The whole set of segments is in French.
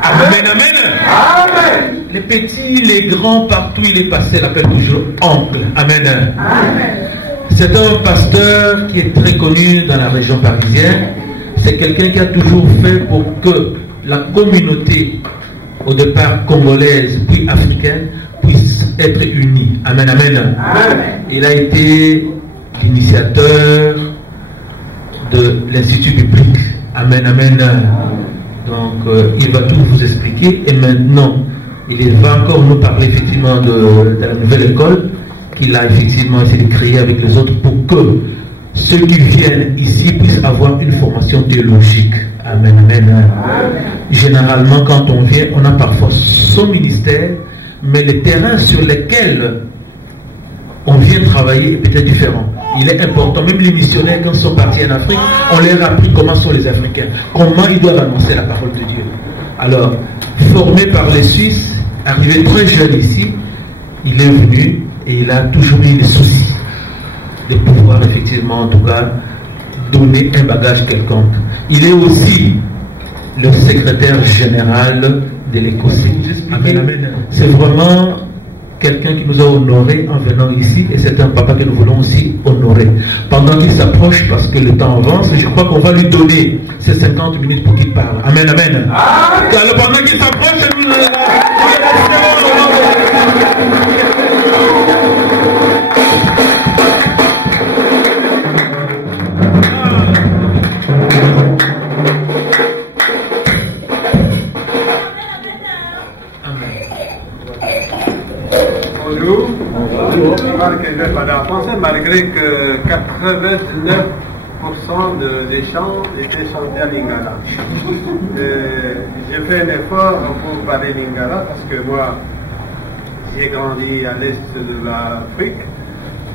Amen, amen. Amen. Les petits, les grands, partout il est passé, l'appelle toujours oncle. Amen. Amen. C'est un pasteur qui est très connu dans la région parisienne. C'est quelqu'un qui a toujours fait pour que la communauté, au départ congolaise puis africaine, puisse être unie. Amen, amen. Amen. Il a été l'initiateur de l'Institut biblique. Amen, amen. Donc, il va tout vous expliquer. Et maintenant, il va encore nous parler effectivement de la nouvelle école qu'il a effectivement essayé de créer avec les autres pour que ceux qui viennent ici puissent avoir une formation théologique. Amen, amen. Amen. Généralement, quand on vient, on a parfois son ministère, mais les terrains sur lesquels on vient travailler est peut-être différent. Il est important, même les missionnaires, quand ils sont partis en Afrique, on leur a appris comment sont les Africains, comment ils doivent annoncer la parole de Dieu. Alors, formé par les Suisses, arrivé très jeune ici, il est venu et il a toujours eu le souci de pouvoir effectivement, en tout cas, donner un bagage quelconque. Il est aussi le secrétaire général de l'Écossais. C'est vraiment quelqu'un qui nous a honorés en venant ici, et c'est un papa que nous voulons aussi honorer. Pendant qu'il s'approche, parce que le temps avance, je crois qu'on va lui donner ces 50 minutes pour qu'il parle. Amen, amen. Alors pendant qu'il s'approche, nous malgré que 99% des chants étaient chantés en lingala. J'ai fait un effort pour parler lingala parce que moi, j'ai grandi à l'est de l'Afrique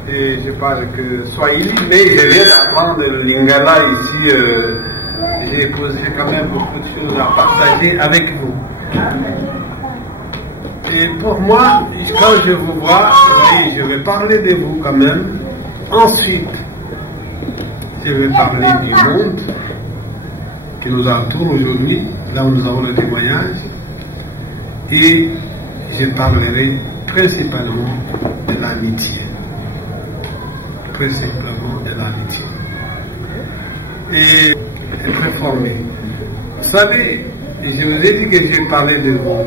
et je parle que Swahili, mais je viens d'apprendre le lingala ici. J'ai quand même beaucoup de choses à partager avec vous. Et pour moi, quand je vous vois, oui, je vais parler de vous quand même. Ensuite, je vais parler du monde qui nous entoure aujourd'hui, là où nous avons le témoignage. Et je parlerai principalement de l'amitié. Principalement de l'amitié. Et être formé. Vous savez, je vous ai dit que je parlais de vous.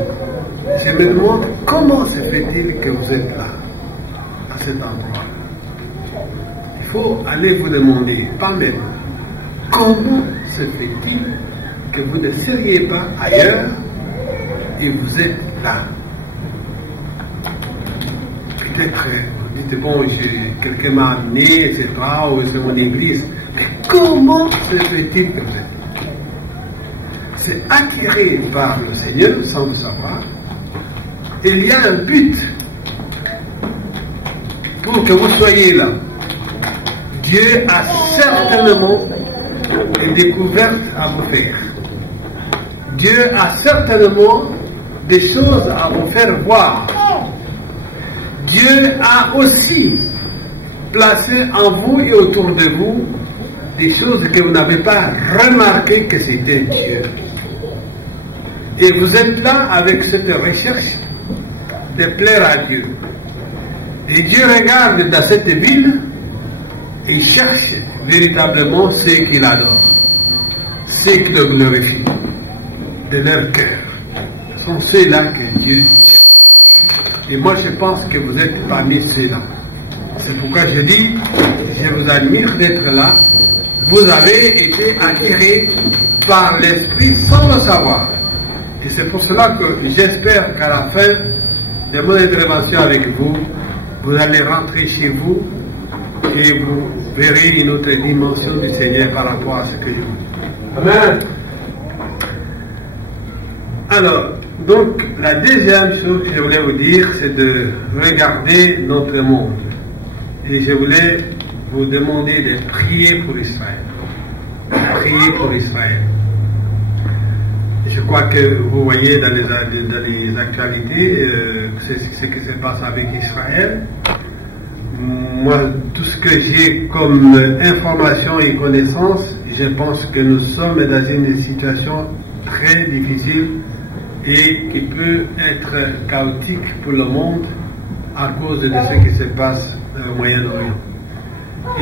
Je me demande comment se fait-il que vous êtes là, à cet endroit. Il faut aller vous demander, pas maintenant, comment se fait-il que vous ne seriez pas ailleurs et vous êtes là. Peut-être vous dites, bon, quelqu'un m'a amené, etc., ou c'est mon église. Mais comment se fait-il que vous êtes là? C'est attiré par le Seigneur sans le savoir. Il y a un but pour que vous soyez là. Dieu a certainement une découverte à vous faire. Dieu a certainement des choses à vous faire voir. Dieu a aussi placé en vous et autour de vous des choses que vous n'avez pas remarqué que c'était Dieu. Et vous êtes là avec cette recherche de plaire à Dieu. Et Dieu regarde dans cette ville et cherche véritablement ceux qu'il adore, ceux qui le glorifient de leur cœur. Ce sont ceux-là que Dieu cherche. Et moi je pense que vous êtes parmi ceux-là. C'est pourquoi je dis, je vous admire d'être là, vous avez été attirés par l'Esprit sans le savoir. Et c'est pour cela que j'espère qu'à la fin de mon intervention avec vous, vous allez rentrer chez vous et vous verrez une autre dimension du Seigneur par rapport à ce que je vous dis. Amen. Alors, donc, la deuxième chose que je voulais vous dire, c'est de regarder notre monde. Et je voulais vous demander de prier pour Israël. Prier pour Israël. Je crois que vous voyez dans les actualités ce qui se passe avec Israël. Moi, tout ce que j'ai comme information et connaissance, je pense que nous sommes dans une situation très difficile et qui peut être chaotique pour le monde à cause de ce qui se passe au Moyen-Orient.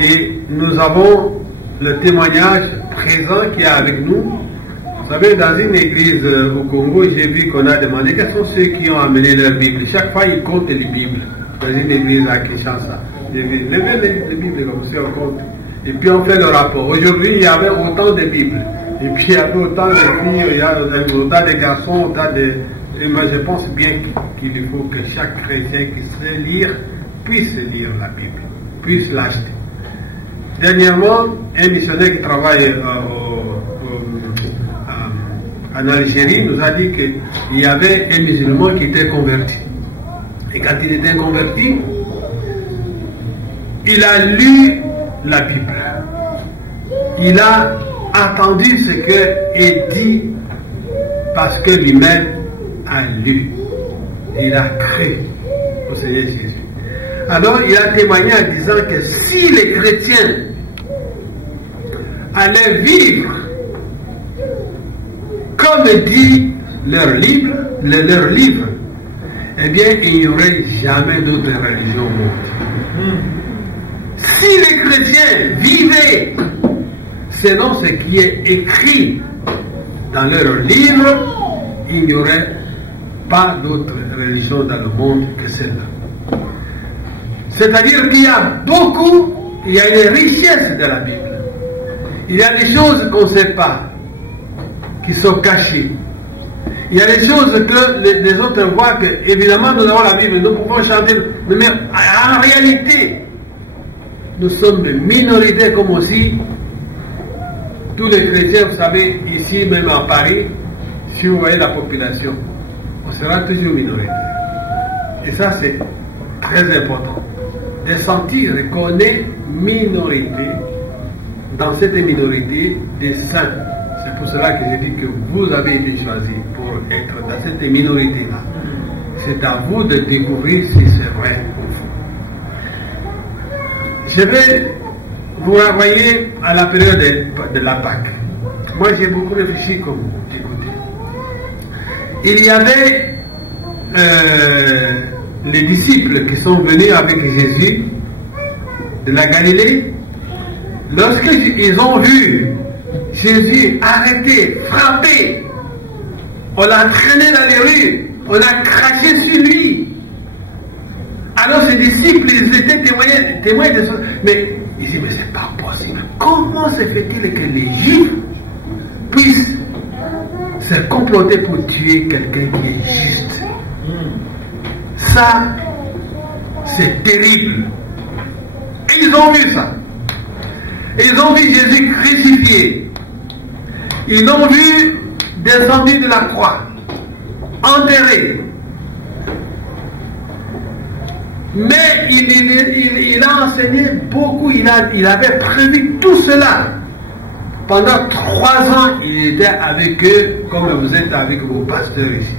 Et nous avons le témoignage présent qui est avec nous. Vous savez, dans une église au Congo, j'ai vu qu'on a demandé quels sont ceux qui ont amené leur Bible. Chaque fois, ils comptent les Bibles. Dans une église à Kinshasa. J'ai vu, levez les Bibles comme ça, on compte. Et puis on fait le rapport. Aujourd'hui, il y avait autant de Bibles. Et puis il y avait autant de filles, il y a autant de garçons, autant de... Et moi, je pense bien qu'il faut que chaque chrétien qui sait lire puisse lire la Bible, puisse l'acheter. Dernièrement, un missionnaire qui travaille en Algérie nous a dit qu'il y avait un musulman qui était converti. Et quand il était converti, il a lu la Bible. Il a attendu ce que est dit parce que lui-même a lu. Il a cru au Seigneur Jésus. Alors il a témoigné en disant que si les chrétiens allaient vivre comme dit leur livre, eh bien il n'y aurait jamais d'autre religion au monde. Si les chrétiens vivaient selon ce qui est écrit dans leur livre, il n'y aurait pas d'autre religion dans le monde que celle-là. C'est-à-dire qu'il y a il y a une richesse de la Bible. Il y a des choses qu'on ne sait pas, qui sont cachées. Il y a des choses que les autres voient que, évidemment, nous avons la Bible, nous pouvons chanter, mais en réalité, nous sommes une minorité comme aussi tous les chrétiens, vous savez, ici même à Paris, si vous voyez la population, on sera toujours minorité. Et ça, c'est très important. De sentir qu'on est minorité, dans cette minorité des saints. C'est pour cela que je dis que vous avez été choisi pour être dans cette minorité-là. C'est à vous de découvrir si c'est vrai ou faux. Je vais vous renvoyer à la période de la Pâque. Moi, j'ai beaucoup réfléchi comme vous. Écoutez. Il y avait les disciples qui sont venus avec Jésus de la Galilée. Lorsqu'ils ont vu Jésus arrêté, frappé, on l'a traîné dans les rues, on a craché sur lui. Alors ces disciples, ils étaient témoins de ça. Mais ils disent, mais c'est pas possible. Comment se fait-il que les Juifs puissent se comploter pour tuer quelqu'un qui est juste? Ça, c'est terrible. Et ils ont vu ça. Ils ont vu Jésus crucifié. Ils l'ont vu descendu de la croix, enterré. Mais il a enseigné beaucoup, il avait prévu tout cela. Pendant 3 ans, il était avec eux, comme vous êtes avec vos pasteurs ici.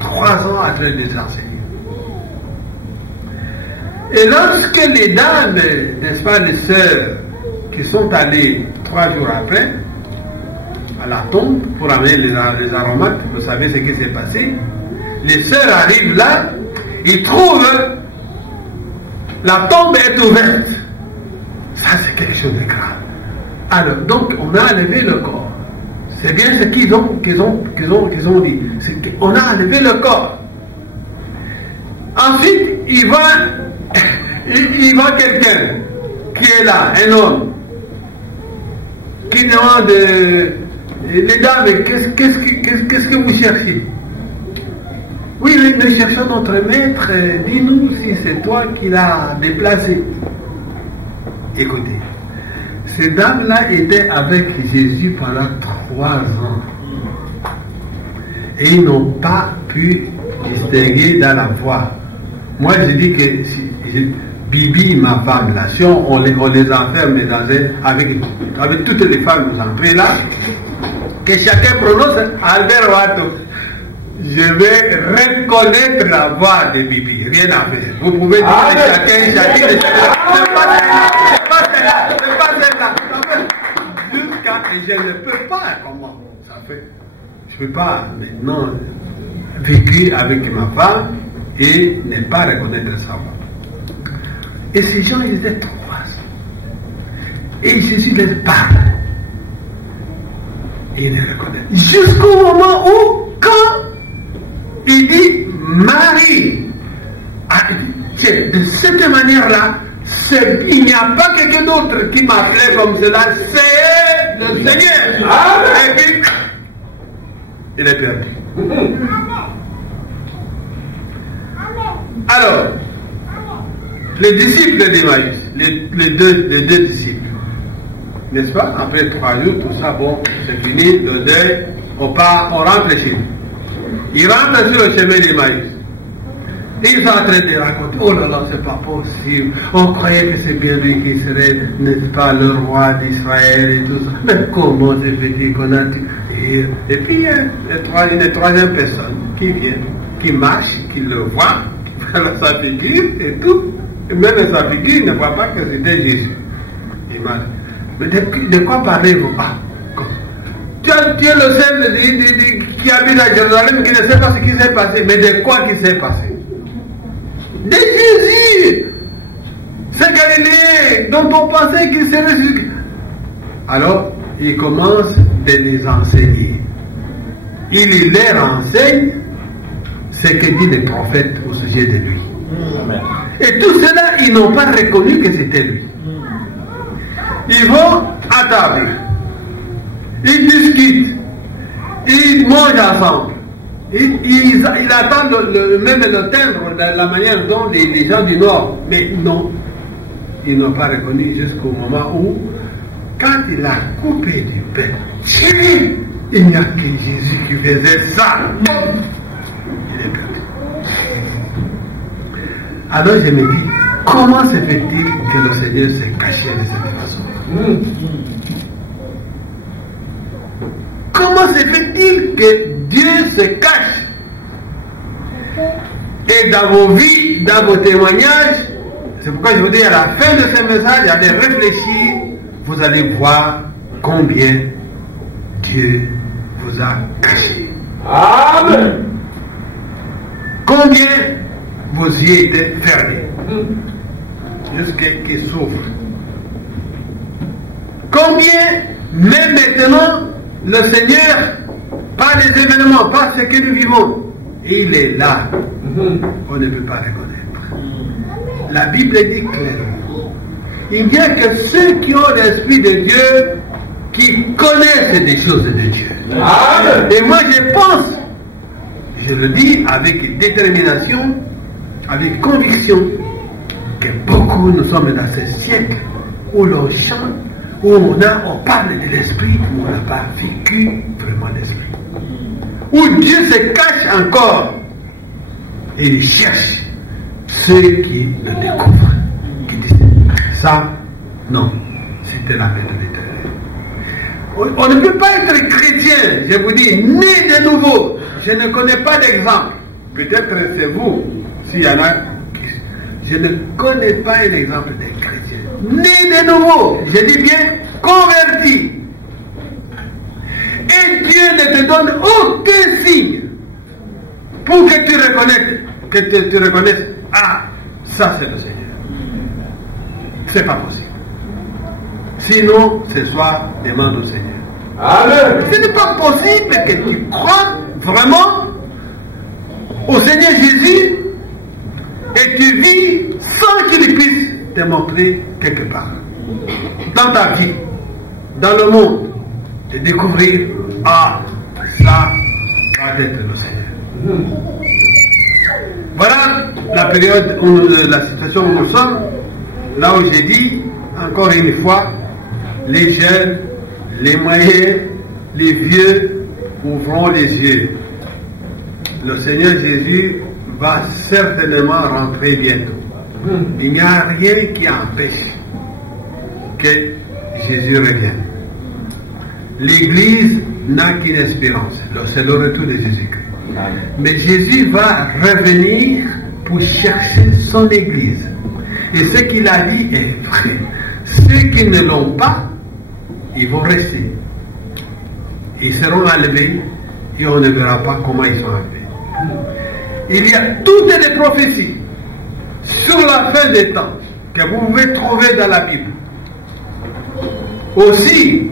3 ans à train de les enseigner. Et lorsque les dames, n'est-ce pas, les sœurs, qui sont allées 3 jours après, à la tombe, pour amener les aromates, vous savez ce qui s'est passé, les sœurs arrivent là, ils trouvent la tombe est ouverte. Ça, c'est quelque chose de grave. Alors, donc, on a enlevé le corps. C'est bien ce qu'ils ont dit. On a enlevé le corps. Ensuite, il va quelqu'un qui est là, un homme. qui demande les dames, qu'est-ce que vous cherchez? Oui, nous cherchons notre maître, dis-nous si c'est toi qui l'as déplacé. Écoutez, ces dames-là étaient avec Jésus pendant 3 ans. Et ils n'ont pas pu distinguer dans la voix. Moi, je dis que Bibi, ma femme, là, si on les enferme avec toutes les femmes, nous entrons là, que chacun prononce Albert Watto. Je vais reconnaître la voix de Bibi, rien à faire. Vous pouvez dire chacun, c'est pas celle-là. Jusqu'à que je ne peux pas, comment ça fait? Je ne peux pas maintenant vécu avec ma femme et ne pas reconnaître sa voix. Et ces gens, ils étaient 3. Et Jésus les parle. Et ils les reconnaissent. Jusqu'au moment où, quand il dit Marie, de cette manière-là, il n'y a pas quelqu'un d'autre qui m'appelait comme cela, c'est le Seigneur. Et puis, il est perdu. Alors, les disciples d'Emmaüs, les deux disciples, n'est-ce pas? Après 3 jours, tout ça, bon, c'est fini, le deuil, on rentre chez nous. Ils rentrent sur le chemin d'Emmaüs. Ils sont en train de raconter, oh là là, c'est pas possible. On croyait que c'est bien lui qui serait, n'est-ce pas, le roi d'Israël et tout ça. Mais comment c'est fait qu'on a tué? Et puis, il y a une troisième personne qui vient, qui marche, qui le voit, qui fait sa figure et tout. Et même sa figure, il ne voit pas que c'était Jésus. Il m'a dit, mais de quoi parlez-vous? Tu es le seul qui habite à Jérusalem qui ne sait pas ce qui s'est passé. Mais de quoi qui s'est passé? De Jésus! C'est Galiléen dont on pensait qu'il serait ressuscité. Alors, il commence de les enseigner. Il leur enseigne ce que dit les prophètes au sujet de lui. Amen. Et tout cela, ils n'ont pas reconnu que c'était lui. Ils vont à table. Ils discutent. Ils mangent ensemble. Ils attendent même le timbre de la manière dont les gens du Nord. Mais non, ils n'ont pas reconnu jusqu'au moment où, quand il a coupé du pain, il n'y a que Jésus qui faisait ça. Il est perdu. Alors je me dis, comment se fait-il que le Seigneur s'est caché de cette façon? Comment se fait-il que Dieu se cache? Et dans vos vies, dans vos témoignages, c'est pourquoi je vous dis à la fin de ce message, allez réfléchir, vous allez voir combien Dieu vous a caché. Amen. Combien vos yeux étaient fermés jusqu'à qu'ils s'ouvrent. Combien, même maintenant, le Seigneur, par les événements, par ce que nous vivons, il est là. On ne peut pas reconnaître. La Bible dit clairement, il n'y a que ceux qui ont l'Esprit de Dieu qui connaissent des choses de Dieu. Amen. Et moi je pense, je le dis avec détermination, avec conviction, que beaucoup nous sommes dans ce siècle où l'on chante, où on parle de l'Esprit, où on n'a pas vécu vraiment l'Esprit. Où Dieu se cache encore et il cherche ceux qui le découvrent, qui disent ça, non, c'était la main de l'Éternel. On ne peut pas être chrétien, je vous dis, né de nouveau. Je ne connais pas d'exemple. Peut-être c'est vous, s'il y en a. Je ne connais pas un exemple d'un chrétien. Né de nouveau, je dis bien converti. Et Dieu ne te donne aucun signe pour que tu reconnaisses, ah, ça c'est le Seigneur. C'est pas possible. Sinon, ce soir, demande au Seigneur. Amen. Ce n'est pas possible que tu crois vraiment au Seigneur Jésus et tu vis sans qu'il puisse te montrer quelque part. Dans ta vie, dans le monde et découvrir, ah, ça va être le Seigneur. Voilà la période, la situation où nous sommes, là où j'ai dit, encore une fois, les jeunes, les moyens, les vieux ouvrons les yeux. Le Seigneur Jésus va certainement rentrer bientôt. Il n'y a rien qui empêche que Jésus revienne. L'Église n'a qu'une espérance, c'est le retour de Jésus-Christ. Mais Jésus va revenir pour chercher son Église. Et ce qu'il a dit est vrai. Ceux qui ne l'ont pas, ils vont rester. Ils seront enlevés et on ne verra pas comment ils sont enlevés. Il y a toutes les prophéties sur la fin des temps que vous pouvez trouver dans la Bible. Aussi,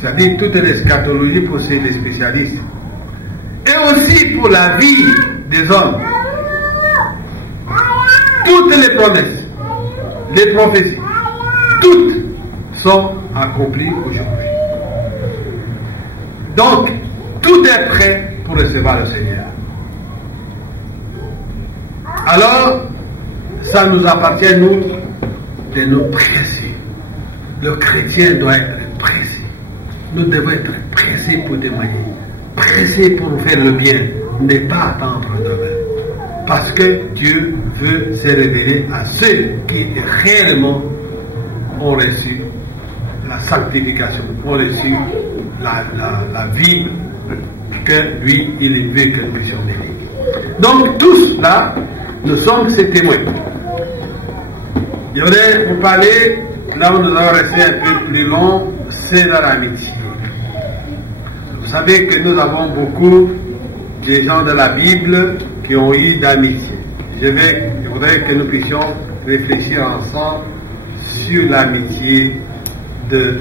c'est-à-dire toute l'eschatologie pour les spécialistes. Et aussi pour la vie des hommes. Toutes les promesses, les prophéties, toutes sont accomplies aujourd'hui. Donc, tout est prêt pour recevoir le Seigneur. Alors, ça nous appartient, nous, de nous presser. Le chrétien doit être pressé. Nous devons être pressés pour témoigner. Pressés pour faire le bien. Ne pas attendre demain. Parce que Dieu veut se révéler à ceux qui réellement ont reçu la sanctification, ont reçu la vie que lui, il veut que nous puissions mener. Donc, tous là, nous sommes ces témoins. Je voudrais vous parler, là où nous avons resté un peu plus long, c'est dans l'amitié. Vous savez que nous avons beaucoup de gens de la Bible qui ont eu d'amitié. Je voudrais que nous puissions réfléchir ensemble sur l'amitié de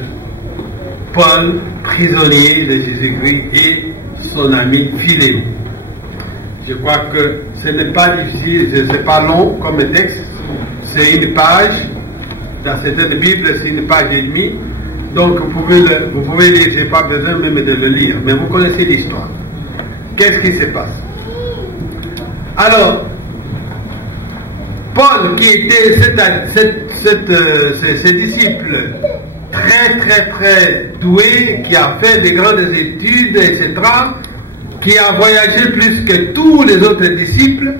Paul, prisonnier de Jésus-Christ, et son ami Philémon. Je crois que ce n'est pas difficile, ce n'est pas long comme texte, c'est une page, dans cette Bible c'est une page et demie, donc vous pouvez lire, je n'ai pas besoin même de le lire, mais vous connaissez l'histoire. Qu'est-ce qui se passe? Alors, Paul, qui était ce disciple très doué, qui a fait des grandes études, etc., qui a voyagé plus que tous les autres disciples,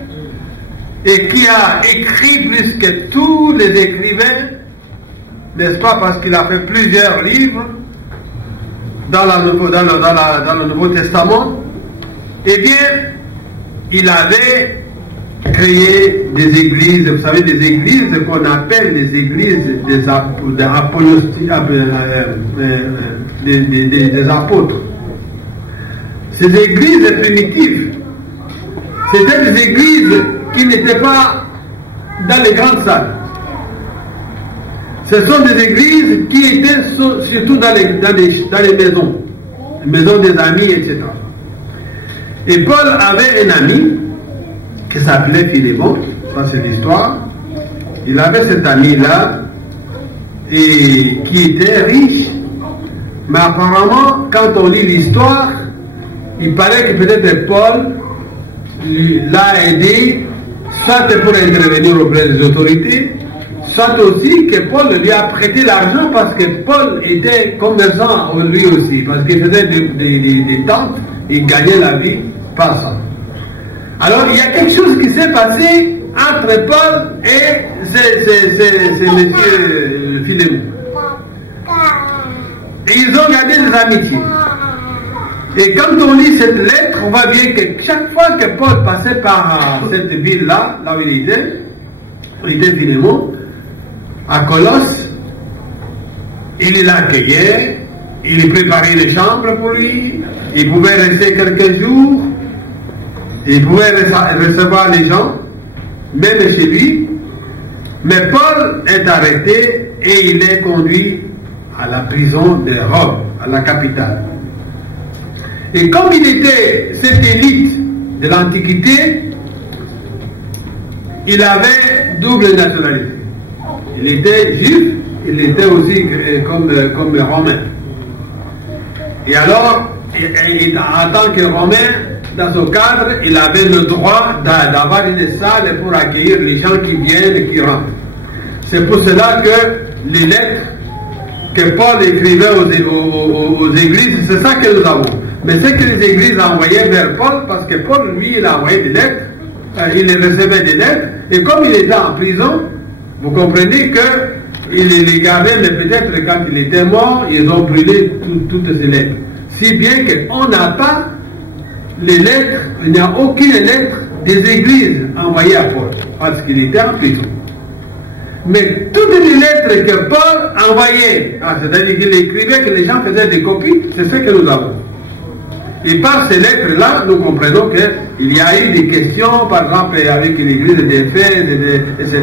et qui a écrit plus que tous les écrivains, n'est-ce pas, parce qu'il a fait plusieurs livres dans le Nouveau Testament, eh bien, il avait créé des églises, vous savez, des églises qu'on appelle les églises des apôtres. Ces églises primitives, c'était des églises qui n'étaient pas dans les grandes salles. Ce sont des églises qui étaient surtout dans les maisons des amis, etc. Et Paul avait un ami qui s'appelait Philémon, ça c'est l'histoire. Il avait cet ami-là et qui était riche. Mais apparemment, quand on lit l'histoire, il paraît que peut-être Paul l'a aidé, soit pour intervenir auprès des autorités, soit aussi que Paul lui a prêté l'argent parce que Paul était commerçant lui aussi, parce qu'il faisait des tentes, il gagnait la vie par ça. Alors il y a quelque chose qui s'est passé entre Paul et ce monsieur Philémon. Et ils ont gardé des amitiés. Et quand on lit cette lettre, on voit bien que chaque fois que Paul passait par cette ville-là, là où il était Philémon, à Colosse, il l'accueillait, il préparait les chambres pour lui, il pouvait rester quelques jours, il pouvait recevoir les gens, même chez lui. Mais Paul est arrêté et il est conduit à la prison de Rome, à la capitale. Et comme il était cette élite de l'Antiquité, il avait double nationalité. Il était juif, il était aussi comme romain. Et alors, en tant que Romain, dans ce cadre, il avait le droit d'avoir une salle pour accueillir les gens qui viennent et qui rentrent. C'est pour cela que les lettres que Paul écrivait aux églises, c'est ça que nous avons. Mais c'est que les églises envoyaient vers Paul, parce que Paul, lui, il a envoyé des lettres, il recevait des lettres, et comme il était en prison, vous comprenez qu'il les gardait, mais peut-être quand il était mort, ils ont brûlé toutes ces lettres. Si bien qu'on n'a pas les lettres, il n'y a aucune lettre des églises envoyées à Paul, parce qu'il était en prison. Mais toutes les lettres que Paul envoyait, c'est-à-dire qu'il écrivait, que les gens faisaient des copies, c'est ce que nous avons. Et par ces lettres-là, nous comprenons qu'il y a eu des questions, par exemple avec l'église d'Éphèse, etc.,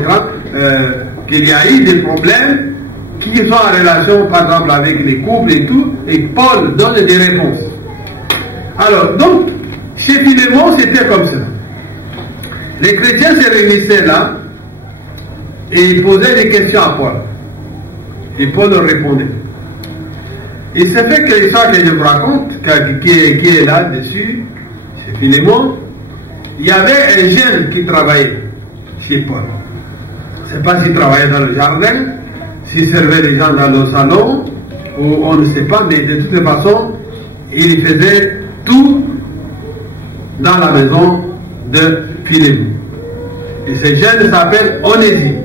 qu'il y a eu des problèmes qui sont en relation, par exemple, avec les couples et tout, et Paul donne des réponses. Alors, donc, chez Philémon, c'était comme ça. Les chrétiens se réunissaient là, et ils posaient des questions à Paul. Et Paul leur répondait. Et c'est fait que l'histoire que je vous raconte, qui est là-dessus, chez Philémon, il y avait un jeune qui travaillait chez Paul. Je ne sais pas s'il travaillait dans le jardin, s'il servait les gens dans le salon, ou on ne sait pas, mais de toute façon, il faisait tout dans la maison de Philémon. Et ce jeune s'appelle Onésime.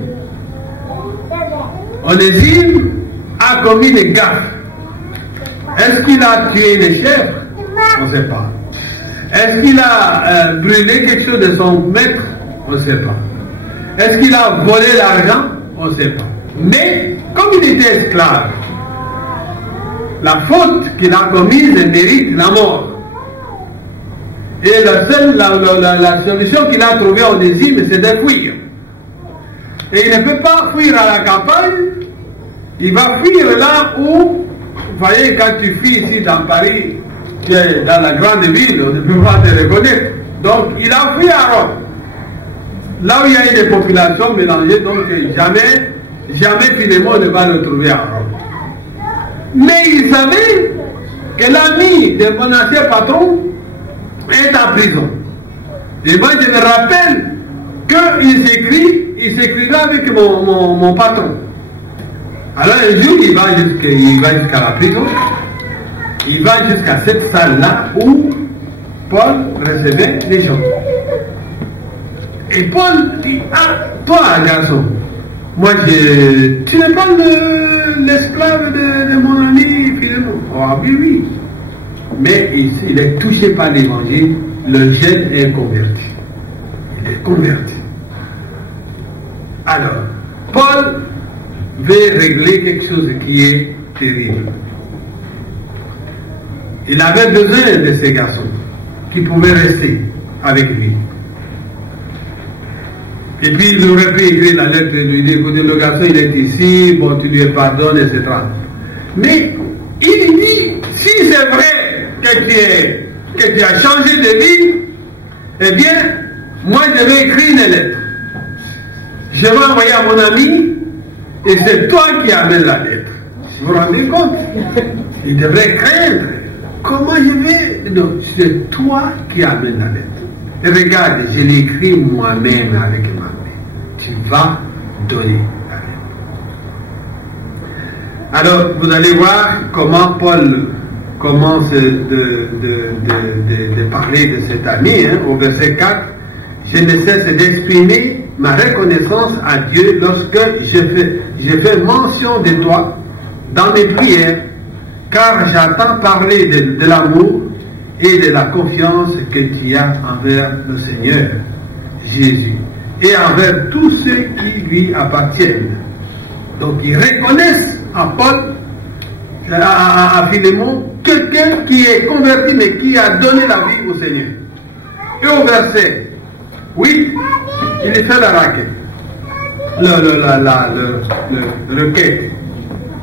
Onésime a commis une gaffe. Est-ce qu'il a tué une chèvre? On ne sait pas. Est-ce qu'il a brûlé quelque chose de son maître? On ne sait pas. Est-ce qu'il a volé l'argent? On ne sait pas. Mais, comme il était esclave, la faute qu'il a commise mérite la mort. Et la solution qu'il a trouvée en Onésime, c'est de fuir. Et il ne peut pas fuir à la campagne, il va fuir là où, vous voyez, quand tu fuis ici dans Paris, tu es dans la grande ville, on ne peut pas te reconnaître. Donc il a fui à Rome. Là où il y a eu des populations mélangées, donc jamais Philémon ne va le trouver à Rome. Mais il savait que l'ami de mon ancien patron est en prison. Et moi je me rappelle qu'il s'écrira avec mon patron. Alors un jour il va jusqu'à la prison, il va jusqu'à cette salle-là où Paul recevait les gens. Et Paul dit, ah, toi garçon, moi tu n'es pas l'esclave de mon ami Philémon. Oh oui. Mais ici, il est touché par l'évangile, le jeune est converti. Il est converti. Alors, Paul veut régler quelque chose qui est terrible. Il avait besoin de ces garçons qui pouvaient rester avec lui. Et puis il aurait pu écrire la lettre et lui dire, écoutez, le garçon il est ici, bon tu lui pardonnes, etc. Mais il dit, si c'est vrai que tu as changé de vie, eh bien, moi je vais écrire une lettre. Je vais envoyer à mon ami, et c'est toi qui amènes la lettre. Vous vous rendez compte? Il devrait craindre. Comment je vais? Non, c'est toi qui amènes la lettre. Et regarde, je l'ai écrit moi-même avec ma main. Tu vas donner la lettre. Alors, vous allez voir comment Paul commence de parler de cet ami, hein, au verset 4. Je ne cesse d'exprimer ma reconnaissance à Dieu lorsque je fais mention de toi dans mes prières, car j'entends parler de l'amour et de la confiance que tu as envers le Seigneur Jésus et envers tous ceux qui lui appartiennent. Donc ils reconnaissent à Paul, à Philémon, quelqu'un qui est converti mais qui a donné la vie au Seigneur. Et au verset 8, il fait la requête. Le requête.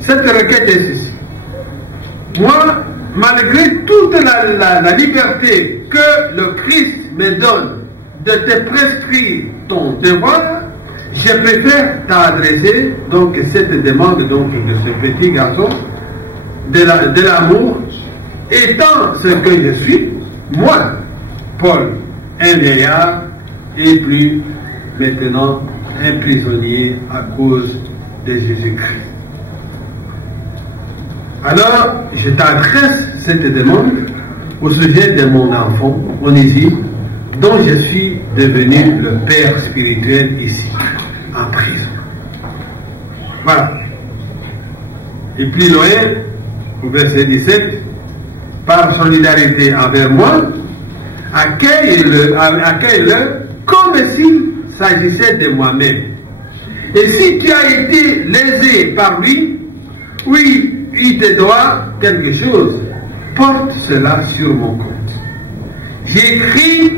Cette requête est ceci. Moi, malgré toute la liberté que le Christ me donne de te prescrire ton devoir, je préfère t'adresser donc cette demande donc de ce petit garçon de l'amour étant ce que je suis, moi, Paul, un vieillard, et plus maintenant un prisonnier à cause de Jésus-Christ. Alors, je t'adresse cette demande au sujet de mon enfant, Onésime, dont je suis devenu le père spirituel ici, en prison. Voilà. Et plus loin, au verset 17, par solidarité envers moi, accueille-le comme s'il s'agissait de moi-même. Et si tu as été lésé par lui, oui, il te doit quelque chose, porte cela sur mon compte. J'écris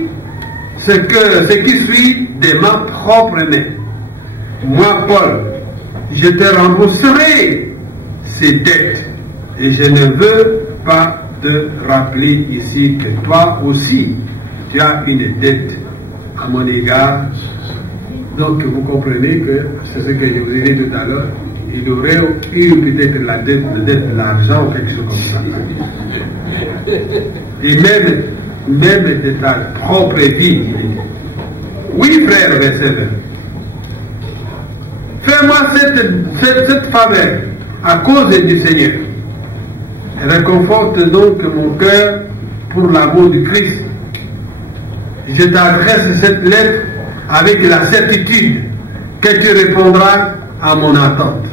ce qui suit de ma propre main. Moi, Paul, je te rembourserai ces dettes, et je ne veux pas te rappeler ici que toi aussi, tu as une dette à mon égard. Donc vous comprenez que c'est ce que je vous ai dit tout à l'heure, il aurait eu peut-être la dette de l'argent ou quelque chose comme ça. Et même de ta propre vie. Oui, frère, verset 20. Fais-moi cette faveur à cause du Seigneur. Réconforte donc mon cœur pour l'amour du Christ. Je t'adresse cette lettre avec la certitude que tu répondras à mon attente.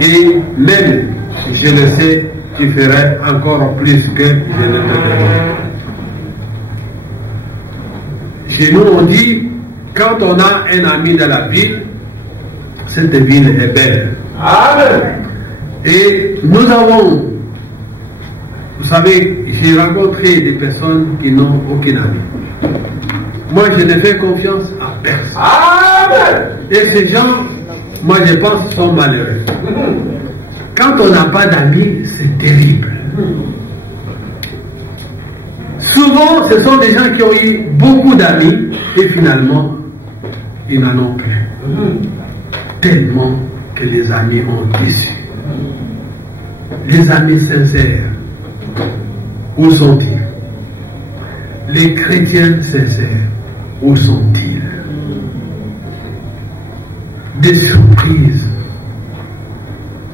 Et même, je le sais, tu feras encore plus que je ne te demande. Chez nous, on dit, quand on a un ami dans la ville, cette ville est belle. Amen. Et nous avons, vous savez, j'ai rencontré des personnes qui n'ont aucun ami. Moi, je ne fais confiance à personne. Amen. Et ces gens, moi, je pense, sont malheureux. Quand on n'a pas d'amis, c'est terrible. Souvent, ce sont des gens qui ont eu beaucoup d'amis et finalement, ils n'en ont plus. Tellement que les amis ont déçu. Les amis sincères, où sont-ils? Les chrétiens sincères, où sont-ils? Des surprises,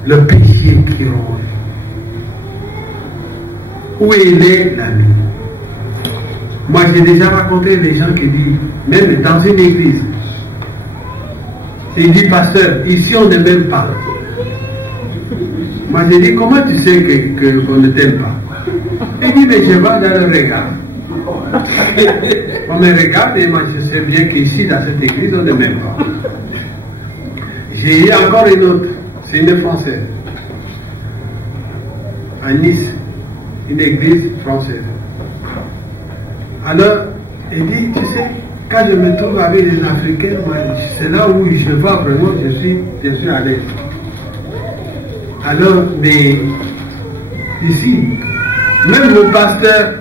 le péché qui ronge. Où est l'ami? Moi, j'ai déjà raconté les gens qui disent, même dans une église, il dit, pasteur, ici on ne m'aime pas. Moi, j'ai dit, comment tu sais qu'on ne t'aime pas? Il dit, mais je vais dans le regard. On me regarde et moi, je sais bien qu'ici, dans cette église, on ne m'aime pas. J'ai eu encore une autre, c'est une Française. À Nice, une église française. Alors, il dit, tu sais, quand je me trouve avec les Africains, c'est là où je vois vraiment, je suis à l'aise. Alors, mais ici, même le pasteur,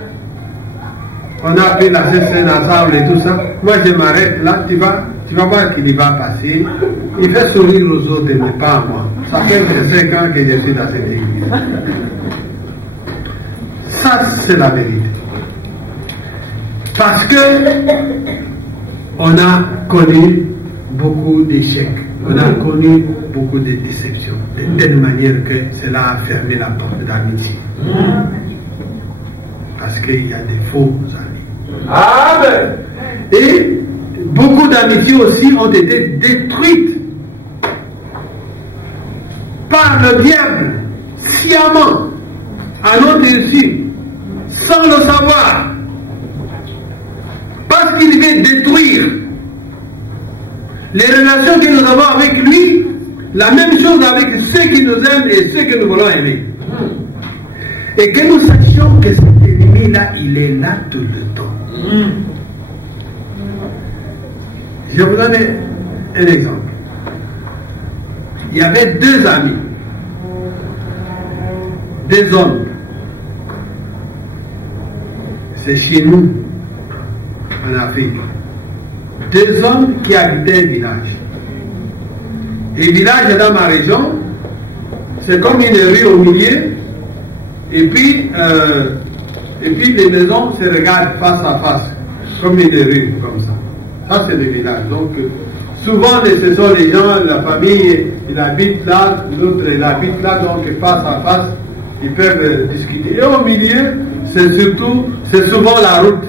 on a fait la scène ensemble et tout ça, moi je m'arrête là, tu vas voir qu'il y va passer, il fait sourire aux autres mais pas à moi. Ça fait 25 ans que je suis dans cette église. Ça, c'est la vérité. Parce que on a connu beaucoup d'échecs, on a connu beaucoup de déceptions, de telle manière que cela a fermé la porte d'amitié. Parce qu'il y a des faux amis. Amen. Et beaucoup d'amitiés aussi ont été détruites par le diable, sciemment, à notre insu, sans le savoir. Parce qu'il veut détruire les relations que nous avons avec lui, la même chose avec ceux qui nous aiment et ceux que nous voulons aimer. Et que nous sachions que cet ennemi-là, il est là tout le temps. Je vais vous donner un exemple. Il y avait deux amis, deux hommes. C'est chez nous, en Afrique. Deux hommes qui habitaient un village. Et le village dans ma région, c'est comme une rue au milieu, Et puis les maisons se regardent face à face, comme une rue, comme ça. Ça, c'est le village. Donc, souvent, ce sont les gens, la famille, il habite là, l'autre, il habite là, donc face à face, ils peuvent discuter. Et au milieu, c'est souvent la route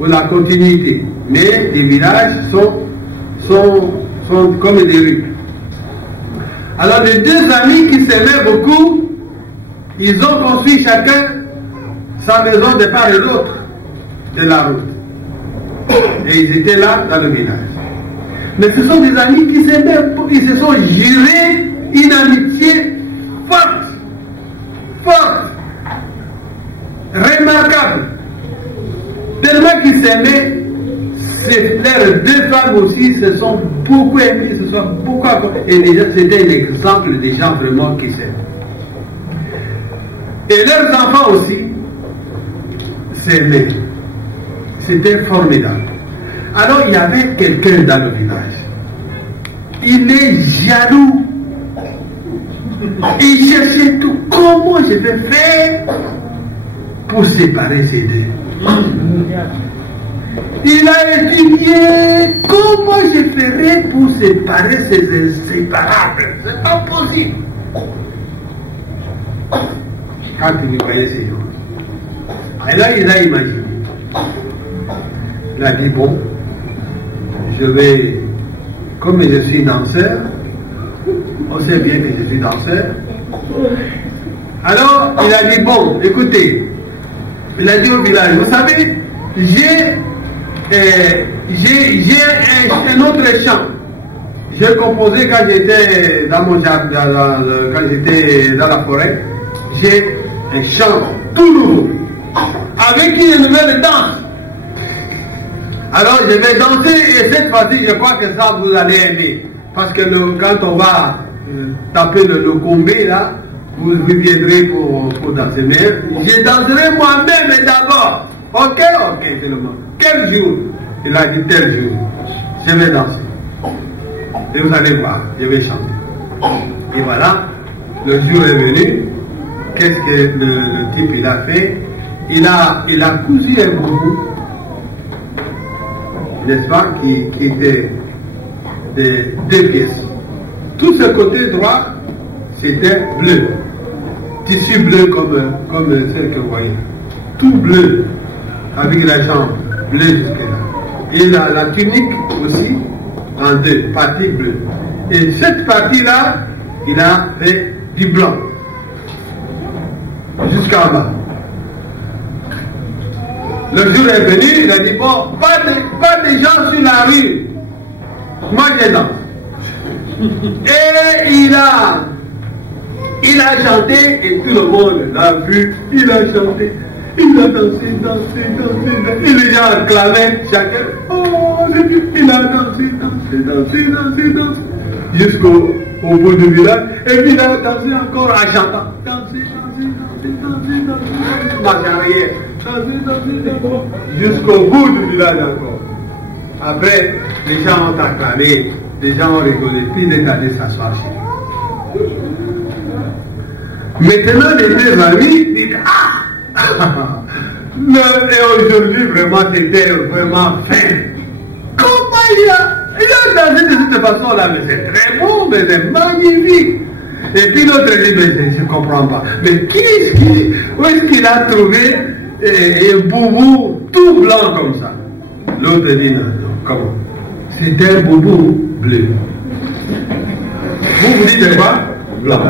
ou la continuité. Mais les villages sont comme des rues. Alors, les deux amis qui s'aimaient beaucoup, ils ont construit chacun sa maison de part et d'autre de la route. Et ils étaient là dans le village. Mais ce sont des amis qui s'aimaient, ils se sont jurés une amitié forte, remarquable. Tellement qu'ils s'aimaient, leurs deux femmes aussi se sont beaucoup aimées, se sont beaucoup accordées. Et c'était l'exemple des gens vraiment qui s'aiment. Et leurs enfants aussi s'aimaient. C'était formidable. Alors il y avait quelqu'un dans le village. Il est jaloux. Il cherchait tout. Comment je vais faire pour séparer ces deux? Il a étudié comment je ferai pour séparer ces inséparables. C'est pas possible. Quand il voyait ces gens. Et là, il a imaginé. Il a dit, bon, je vais, comme je suis danseur, on sait bien que je suis danseur. Alors, il a dit, bon, écoutez, il a dit au village, vous savez, j'ai un autre chant. J'ai composé quand j'étais dans mon jardin, quand j'étais dans la forêt. J'ai un chant tout nouveau, avec une nouvelle danse. Alors je vais danser et cette fois-ci, je crois que ça vous allez aimer. Parce que quand on va taper le combé là, vous viendrez pour danser. Mais je danserai moi-même d'abord. Ok, c'est le moment. Quel jour? Il a dit tel jour. Je vais danser. Et vous allez voir, je vais chanter. Et voilà, le jour est venu. Qu'est-ce que le type il a fait? Il a cousu un boubou, n'est-ce pas, qui était de 2 pièces. Tout ce côté droit, c'était bleu. Tissu bleu comme celle que vous voyez. Tout bleu, avec la jambe bleue jusque-là. Et la tunique aussi, en 2, partie bleue. Et cette partie-là, il a fait du blanc. Jusqu'en bas. Le jour est venu, il a dit, bon, pas de gens sur la rue. Moi, je danse. Et il a chanté, et tout le monde l'a vu, il a chanté, il a dansé. Et les gens acclamaient chacun, oh, c'est Dieu, il a dansé. Jusqu'au bout du village, et puis il a dansé encore en chantant. Dansé. Marche arrière. Jusqu'au bout du village encore. Après, les gens ont acclamé, les gens ont rigolé, puis ils ont allé s'asseoir chez eux. Maintenant, les deux amis disent, et aujourd'hui, vraiment, c'était vraiment fin. Comment il a dansé de cette façon-là? Mais c'est très beau, mais c'est magnifique. Et puis l'autre dit, mais je ne comprends pas. Mais où est-ce qu'il a trouvé un boubou tout blanc comme ça? L'autre dit, non, comment? C'est un boubou bleu. Vous dites quoi? Blanc.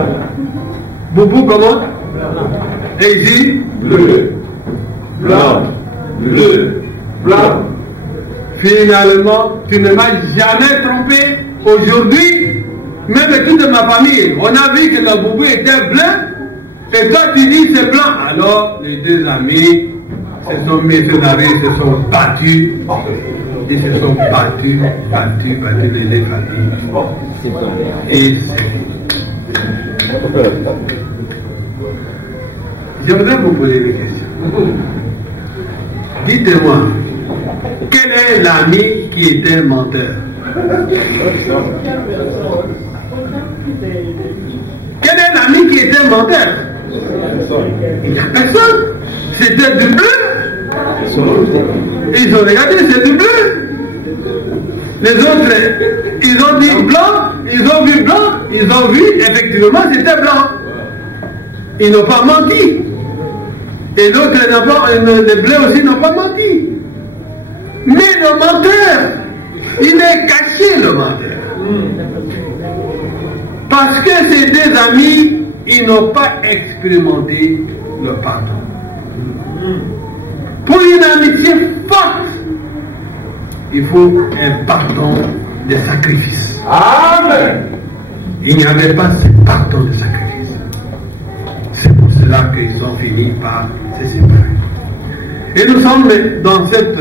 Boubou comment? Et il dit, bleu. Blanc. Finalement, tu ne m'as jamais trompé. Aujourd'hui, même toute ma famille, on a vu que le boubou était blanc, et toi tu dis c'est blanc. Alors les deux amis se sont mis sur la rue, se sont battus. Ils se sont battus les deux familles. Et je voudrais vous poser une question. Dites-moi, quel est l'ami qui était menteur? Quel est l'ami qui était menteur? Il n'y a personne. C'était du bleu. Ils ont regardé, c'est du bleu. Les autres, ils ont dit blanc, ils ont vu blanc, ils ont vu, effectivement, c'était blanc. Ils n'ont pas menti. Et l'autre, les bleus aussi n'ont pas menti. Mais le menteur, il est caché, le menteur. Parce que ces deux amis, ils n'ont pas expérimenté le pardon. Pour une amitié forte, il faut un pardon de sacrifice. Amen. Il n'y avait pas ce pardon de sacrifice. C'est pour cela qu'ils ont fini par se séparer. Et nous sommes dans cette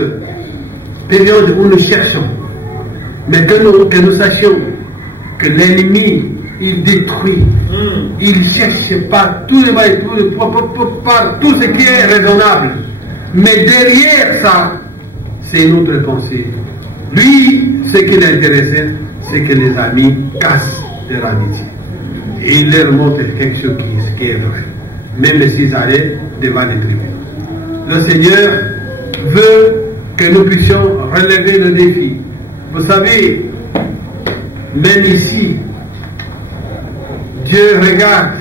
période où nous cherchons, mais que nous sachions que l'ennemi, il détruit, il cherche par tout ce qui est raisonnable. Mais derrière ça, c'est notre pensée. Lui, ce qui l'intéressait, c'est que les amis cassent leur amitié. Et il leur montre quelque chose qui est vrai. Même s'ils allaient devant les tribunaux. Le Seigneur veut que nous puissions relever le défi. Vous savez, même ici, Dieu regarde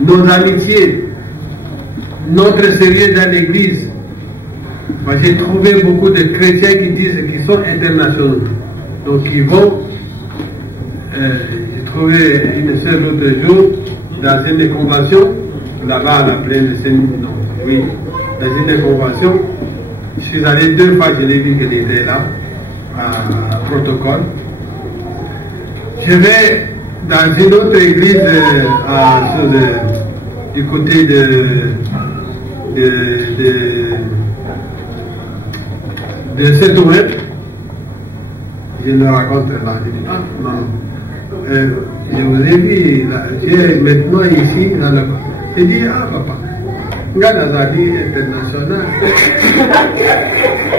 nos amitiés, notre sérieux dans l'église. Moi, j'ai trouvé beaucoup de chrétiens qui disent qu'ils sont internationaux. Donc, ils vont. J'ai trouvé une seule l'autre jour dans une convention, là-bas à la plaine de Saint-Denis. Oui, dans une convention. Je suis allé 2 fois, je l'ai vu qu'elle était là, à protocole. Je vais dans une autre église du côté de cette ouest. Je me raconte là, je dis, ah non, je vous ai vu, là, tu es maintenant ici, dans le... Je dis, ah papa, regarde la Zadi internationale.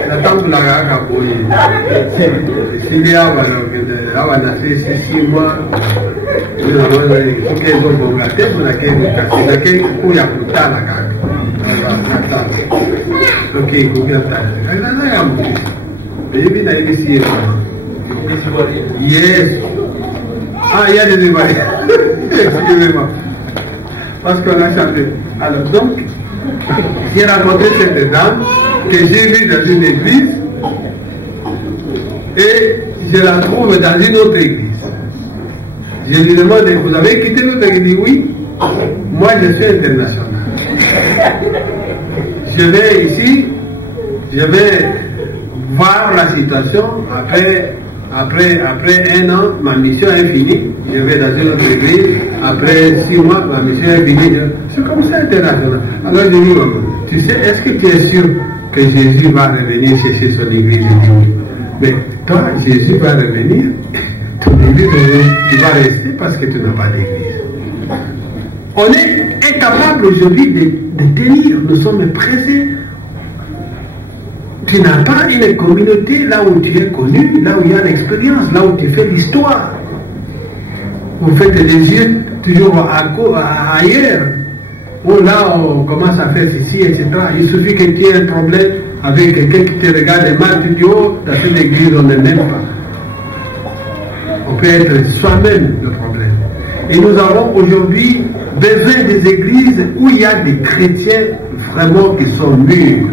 La table la gaga pour s'il y a, on a fait 6 mois, il faut qu'ils vont me gâter, pour laquelle il y a plus tard la gaga. Ok, il faut bien tard. Yes. Ah, il y a des Ivoiriens. Excusez-moi. Parce qu'on a chanté. Alors, donc, j'ai rencontré cette dame que j'ai vue dans une église et je la trouve dans une autre église. Je lui demande, vous avez quitté notre église? Il dit oui. Moi, je suis international. Je vais ici, je vais voir la situation. Après 1 an, ma mission est finie. Je vais dans une autre église. Après 6 mois, ma mission est finie. C'est comme ça international. Alors je dis, tu sais, est-ce que tu es sûr que Jésus va revenir chercher son église? Je dis oui. Mais toi, Jésus va revenir, ton église, tu vas rester parce que tu n'as pas d'église. On est incapable aujourd'hui de tenir. Nous sommes pressés. Tu n'as pas une communauté là où tu es connu, là où il y a l'expérience, là où tu fais l'histoire. Vous faites les yeux toujours ailleurs. Ou là on commence à faire ceci, etc. Il suffit que tu aies un problème avec quelqu'un qui te regarde mal, tu dis, oh, dans cette église on ne m'aime pas. On peut être soi-même le problème. Et nous avons aujourd'hui besoin des églises où il y a des chrétiens vraiment qui sont mûrs,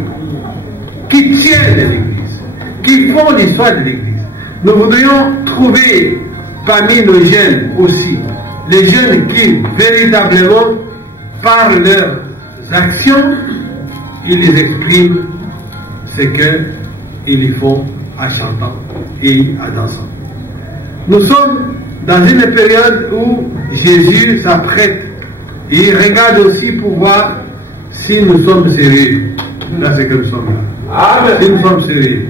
qui tiennent l'église, qui font l'histoire de l'église. Nous voudrions trouver parmi nos jeunes aussi, les jeunes qui véritablement, par leurs actions, ils les expriment ce qu'ils y font en chantant et en dansant. Nous sommes dans une période où Jésus s'apprête et il regarde aussi pour voir si nous sommes sérieux. Là, c'est que nous sommes là. Amen. Si nous sommes sérieux.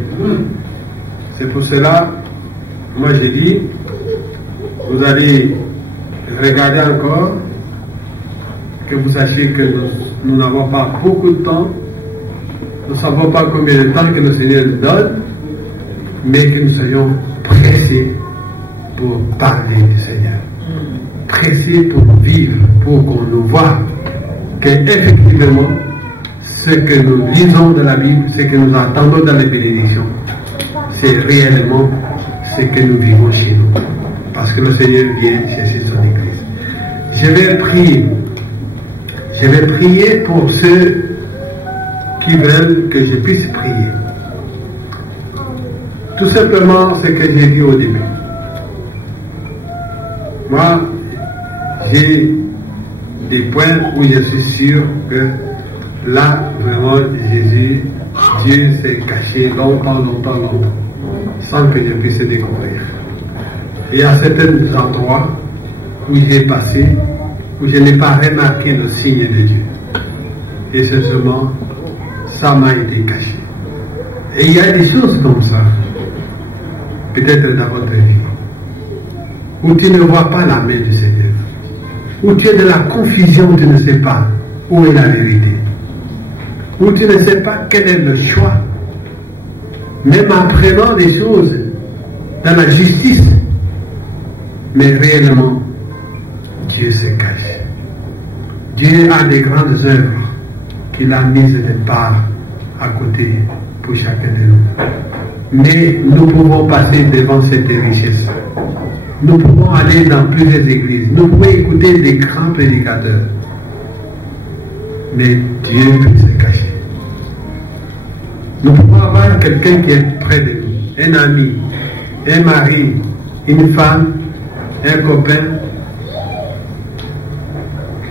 C'est pour cela, moi j'ai dit, vous allez regarder encore, que vous sachiez que nous n'avons pas beaucoup de temps, nous ne savons pas combien de temps que le Seigneur nous donne, mais que nous soyons pressés pour parler du Seigneur, pressés pour vivre pour qu'on nous voie qu'effectivement, ce que nous lisons de la Bible, ce que nous entendons dans les bénédictions, c'est réellement ce que nous vivons chez nous. Parce que le Seigneur vient chercher son Église. Je vais prier. Je vais prier pour ceux qui veulent que je puisse prier. Tout simplement ce que j'ai dit au début. Moi, j'ai des points où je suis sûr que là, vraiment, Jésus, Dieu s'est caché longtemps, sans que je puisse le découvrir. Il y a certains endroits où j'ai passé, où je n'ai pas remarqué le signe de Dieu. Et c'est seulement, ça m'a été caché. Et il y a des choses comme ça, peut-être dans votre vie, où tu ne vois pas la main du Seigneur, où tu es de la confusion, tu ne sais pas où est la vérité, où tu ne sais pas quel est le choix, même en prenant des choses dans la justice, mais réellement, Dieu se cache. Dieu a des grandes œuvres qu'il a mises de part à côté pour chacun de nous. Mais nous pouvons passer devant cette richesse. Nous pouvons aller dans plusieurs églises. Nous pouvons écouter des grands prédicateurs. Mais Dieu peut se cacher. Nous pouvons avoir quelqu'un qui est près de nous, un ami, un mari, une femme, un copain,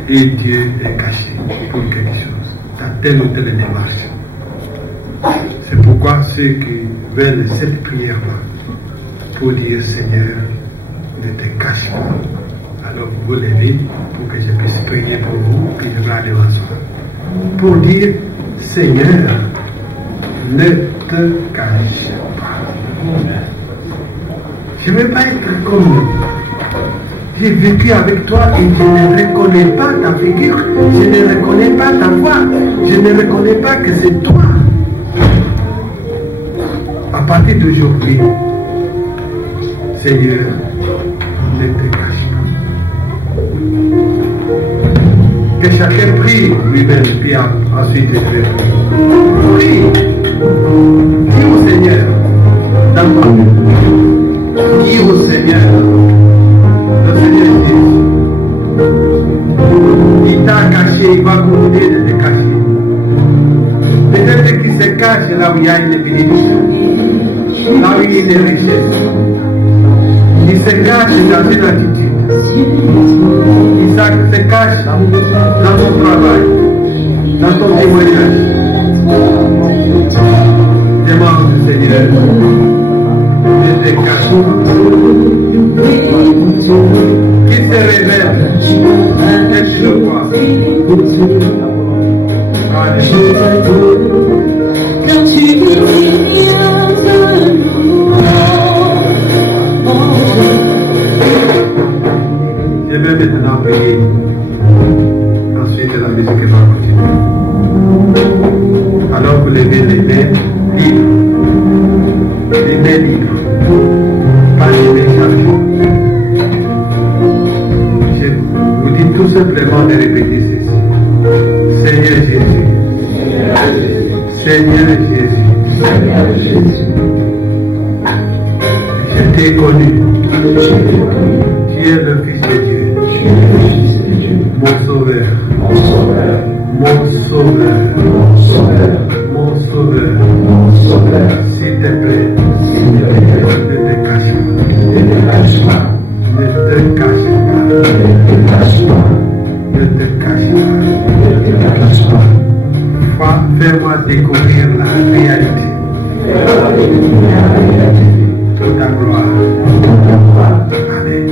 et Dieu est caché pour quelque chose, dans telle ou telle démarche. C'est pourquoi ceux qui veulent cette prière-là, pour dire Seigneur, ne te cache pas. Alors vous levez pour que je puisse prier pour vous, puis je vais aller m'asseoir. Pour dire Seigneur, ne te cache pas. Je ne veux pas être comme nous. J'ai vécu avec toi et je ne reconnais pas ta figure, je ne reconnais pas ta voix, je ne reconnais pas que c'est toi. À partir d'aujourd'hui, Seigneur, ne te cache pas. Que chacun prie lui-même, puis ensuite je vais prier. Prie. Dis au Seigneur, dans ta vie. Dis au Seigneur, le Seigneur Jésus, il t'a caché, il va continuer de te cacher. Peut-être qu'il se cache là où il y a une bénédiction, là où il y a une richesse. Il se cache dans une attitude. Il se cache dans ton travail, dans ton témoignage. Demande au Seigneur de te cacher. Qu'il se révèle et tu le vois. Quand tu viens à nous, je vais maintenant prier. Ensuite, la musique va continuer. Alors vous levez les mains libres. Les mains libres. Pas les mains chargées. Je vous dis tout simplement de répéter ceci. Seigneur Jésus. Seigneur Jésus. Je t'ai connu. Tu es le Fils de Dieu. Mon sauveur. Mon sauveur. S'il te plaît. Ne te cache pas. Ne te cache pas. Fais-moi découvrir la réalité. De ta gloire. Amen.